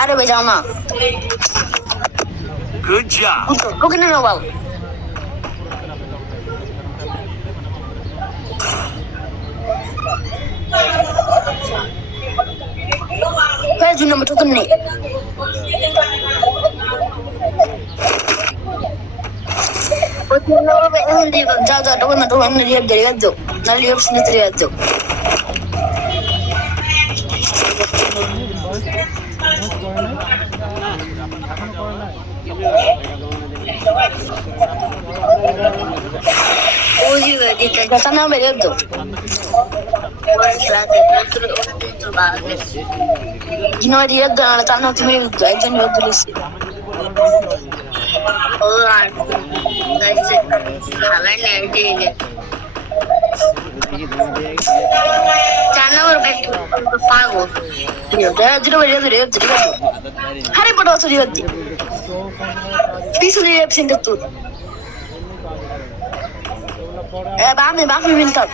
আরে ভাই যাও না। Good job. ওকে নিয়ে নাও বাল। Faz o nome todo nem. যাও যাও তখন না তখন রিয়াদ দে রিয়াদ যাও না লিওপ স্মিথ রিয়াদ যাও ওই যে কথা না রিয়াদ যাও Gino রিয়াদ দাও না তানা তুমি একজন রিয়াদ দিলিস ও আর গাইছে খাবার নেই দিলে Jangan berbaik pago. Dia jadi dia. Hari pada waktu dia. Pisu dia absen itu. Bami minta.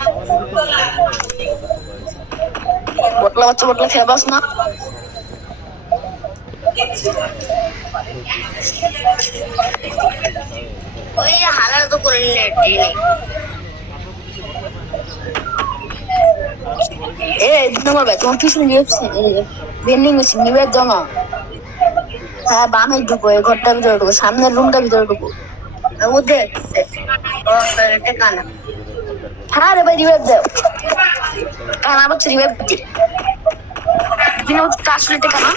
Botol bebas na. Oh iya halal tuh kurang ini. Nomor berapa? Cuma pisu dia vending machine ni berapa dong? হ্যাঁ বামে ঢুকো এই ঘরটার ভিতরে ঢুকো সামনের রুমটার ভিতরে ঢুকো ওদের কানা হ্যাঁ রে ভাই রিভাইভ দাও কানা বলছে রিভাইভ দি কিনা কাজ নিতে কানা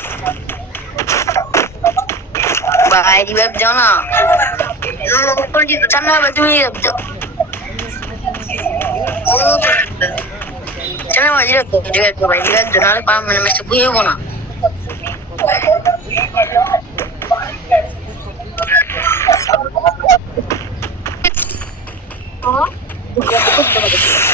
ভাই রিভাইভ দাও না চান্না ভাই তুমি রিভাইভ দাও চান্না ভাই রিভাইভ দাও ভাই রিভাইভ দাও নাহলে পাম মানে মেসে বুঝবো না Oh, bukan.